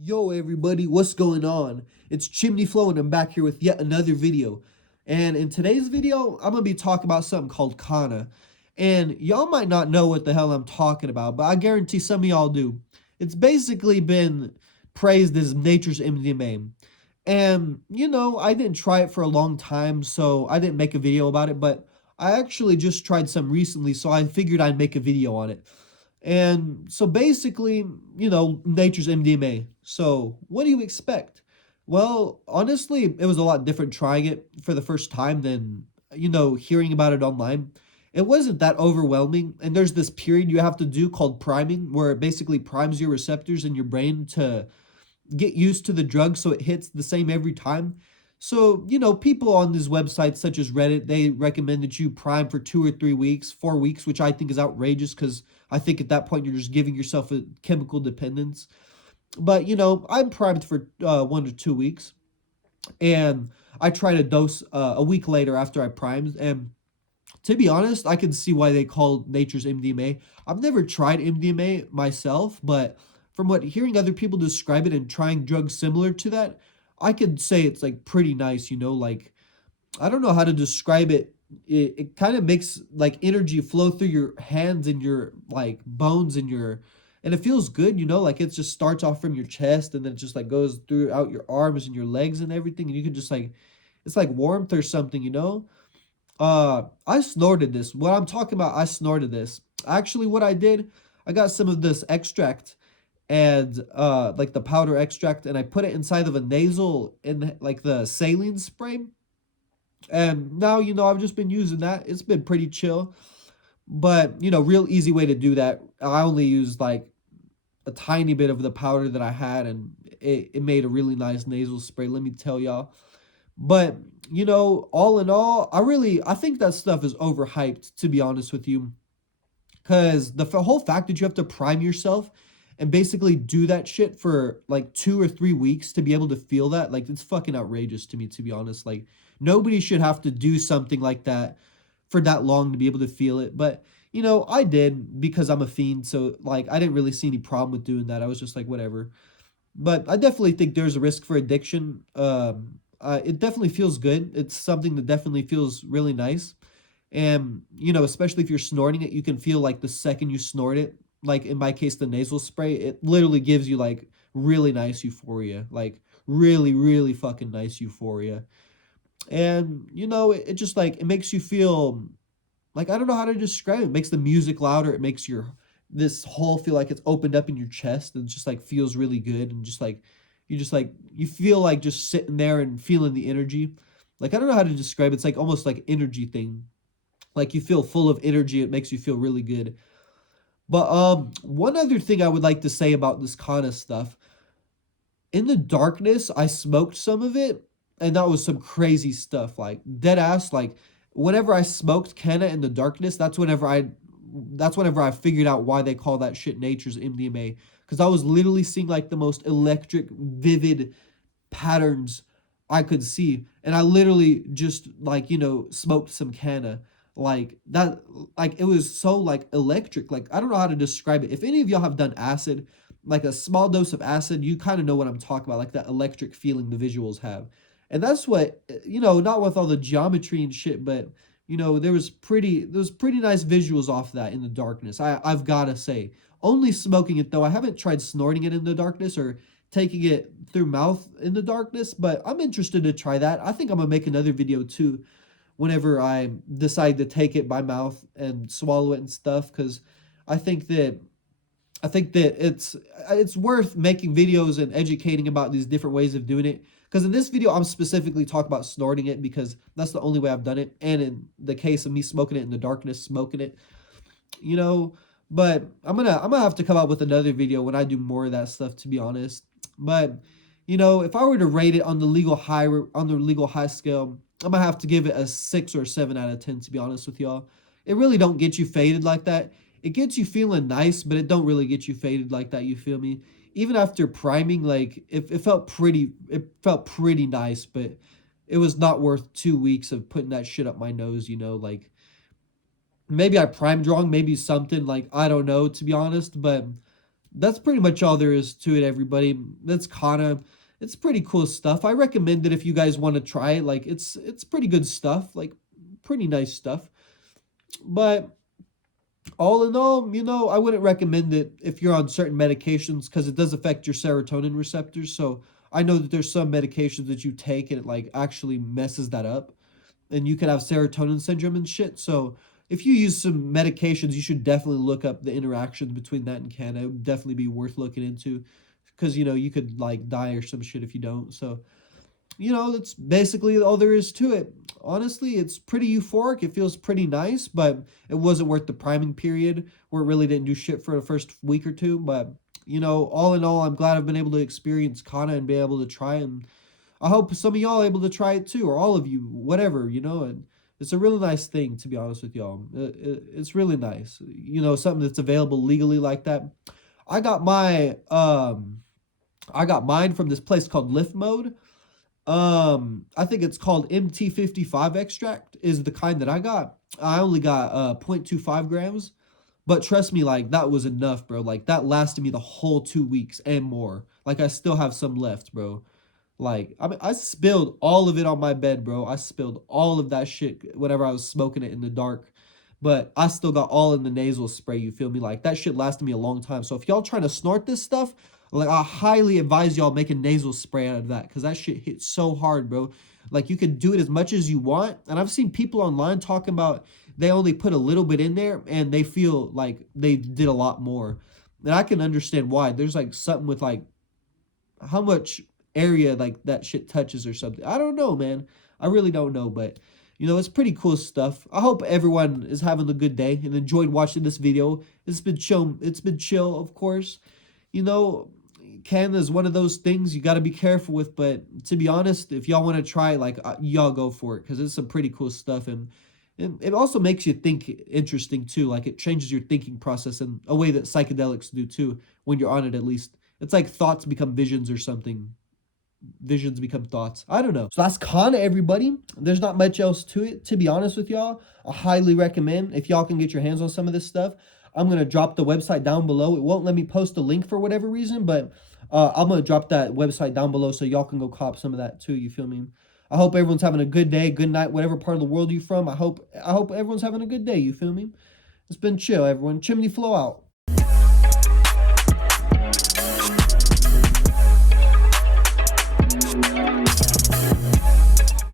Yo everybody, what's going on? It's Chimney Flow and I'm back here with yet another video. And in today's video, I'm going to be talking about something called Kana. And y'all might not know what the hell I'm talking about, but I guarantee some of y'all do. It's basically been praised as nature's MDMA. And, I didn't try it for a long time, so I didn't make a video about it, but I actually just tried some recently, so I figured I'd make a video on it. And so basically, nature's MDMA. So what do you expect? Well, honestly, it was a lot different trying it for the first time than, hearing about it online. It wasn't that overwhelming. And there's this period you have to do called priming, where it basically primes your receptors in your brain to get used to the drug so it hits the same every time. So, people on these websites such as Reddit, they recommend that you prime for 2 or 3 weeks, 4 weeks, which I think is outrageous because I think at that point you're just giving yourself a chemical dependence. But, I'm primed for 1 to 2 weeks. And I tried a dose a week later after I primed. And to be honest, I can see why they call nature's MDMA. I've never tried MDMA myself, but from what hearing other people describe it and trying drugs similar to that, I could say it's like pretty nice, like I don't know how to describe it. It kind of makes like energy flow through your hands and your like bones and and it feels good, like it just starts off from your chest and then it just like goes throughout your arms and your legs and everything and you can just like it's like warmth or something. I snorted this. What I'm talking about, I snorted this. Actually, what I did, I got some of this extract and like the powder extract, and I put it inside of a nasal in like the saline spray. And now, I've just been using that. It's been pretty chill. But, real easy way to do that. I only used like a tiny bit of the powder that I had, and it made a really nice nasal spray, let me tell y'all. But, all in all, I think that stuff is overhyped, to be honest with you. Because the whole fact that you have to prime yourself and basically do that shit for like 2 or 3 weeks to be able to feel that, like, it's fucking outrageous to me, to be honest. Like, nobody should have to do something like that for that long to be able to feel it. But, I did because I'm a fiend. So, like, I didn't really see any problem with doing that. I was just like, whatever. But I definitely think there's a risk for addiction. It definitely feels good. It's something that definitely feels really nice. And, especially if you're snorting it, you can feel like the second you snort it, like in my case, the nasal spray, it literally gives you like really nice euphoria, like really, really fucking nice euphoria. And, it just like, it makes you feel like, I don't know how to describe it. It makes the music louder. It makes this hole feel like it's opened up in your chest and just like feels really good. And just like, you feel like just sitting there and feeling the energy. Like, I don't know how to describe it. It's like almost like energy thing, like you feel full of energy. It makes you feel really good. But one other thing I would like to say about this kind of stuff, in the darkness, I smoked some of it, and that was some crazy stuff. Like dead ass. Like whenever I smoked Kenna in the darkness, that's whenever I figured out why they call that shit nature's MDMA. Because I was literally seeing like the most electric, vivid patterns I could see. And I literally just like, smoked some canna. Like that, like it was so like electric. Like I don't know how to describe it. If any of y'all have done acid, like a small dose of acid, you kind of know what I'm talking about, like that electric feeling the visuals have. And that's what, not with all the geometry and shit, but there was pretty nice visuals off that in the darkness. I've gotta say. Only smoking it though. I haven't tried snorting it in the darkness or taking it through mouth in the darkness, but I'm interested to try that. I think I'm gonna make another video too whenever I decide to take it by mouth and swallow it and stuff because I think that I think that it's worth making videos and educating about these different ways of doing it. Because in this video, I'm specifically talking about snorting it because that's the only way I've done it. And in the case of me smoking it in the darkness, smoking it, you know. But I'm gonna have to come out with another video when I do more of that stuff, to be honest. But if I were to rate it on the legal high scale, I'm gonna have to give it a 6 or 7 out of 10. To be honest with y'all, it really don't get you faded like that. It gets you feeling nice, but it don't really get you faded like that. You feel me? Even after priming, like it felt pretty nice, but it was not worth 2 weeks of putting that shit up my nose. Like maybe I primed wrong, maybe something like I don't know, to be honest, but that's pretty much all there is to it, everybody. That's Kana. It's pretty cool stuff. I recommend it if you guys want to try it. Like it's pretty good stuff. Like pretty nice stuff. But all in all, I wouldn't recommend it if you're on certain medications because it does affect your serotonin receptors. So I know that there's some medications that you take and it like actually messes that up, and you could have serotonin syndrome and shit. So if you use some medications, you should definitely look up the interactions between that and canna. It would definitely be worth looking into because you could like die or some shit if you don't. So that's basically all there is to it. Honestly, it's pretty euphoric. It feels pretty nice, but it wasn't worth the priming period where it really didn't do shit for the first week or two. But, all in all, I'm glad I've been able to experience Kana and be able to try it. And I hope some of y'all are able to try it too, or all of you, whatever, and it's a really nice thing, to be honest with y'all. It's really nice, something that's available legally like that. I got I got mine from this place called Lift Mode. I think it's called MT55 extract is the kind that I got. I only got 0.25 grams, but trust me, like that was enough, bro. Like that lasted me the whole 2 weeks and more. Like I still have some left, bro. Like I mean, I spilled all of it on my bed, bro. I spilled all of that shit whenever I was smoking it in the dark. But I still got all in the nasal spray, you feel me? Like that shit lasted me a long time. So if y'all trying to snort this stuff, like I highly advise y'all make a nasal spray out of that because that shit hits so hard, bro. Like you could do it as much as you want. And I've seen people online talking about they only put a little bit in there and they feel like they did a lot more. And I can understand why. There's like something with like how much area like that shit touches or something. I don't know, man. I really don't know, but it's pretty cool stuff. I hope everyone is having a good day and enjoyed watching this video. It's been chill. It's been chill, of course. You know, Canada is one of those things you got to be careful with, but to be honest, if y'all want to try, like, y'all go for it because it's some pretty cool stuff, and it also makes you think interesting too. Like it changes your thinking process in a way that psychedelics do too. When you're on it, at least it's like thoughts become visions or something. Visions become thoughts. I don't know. So that's Kana, everybody. There's not much else to it, to be honest with y'all. I highly recommend if y'all can get your hands on some of this stuff. I'm going to drop the website down below. It won't let me post a link for whatever reason, but I'm going to drop that website down below so y'all can go cop some of that too. You feel me? I hope everyone's having a good day, good night, whatever part of the world you're from. I hope everyone's having a good day. You feel me? It's been chill, everyone. Chimney Flow out.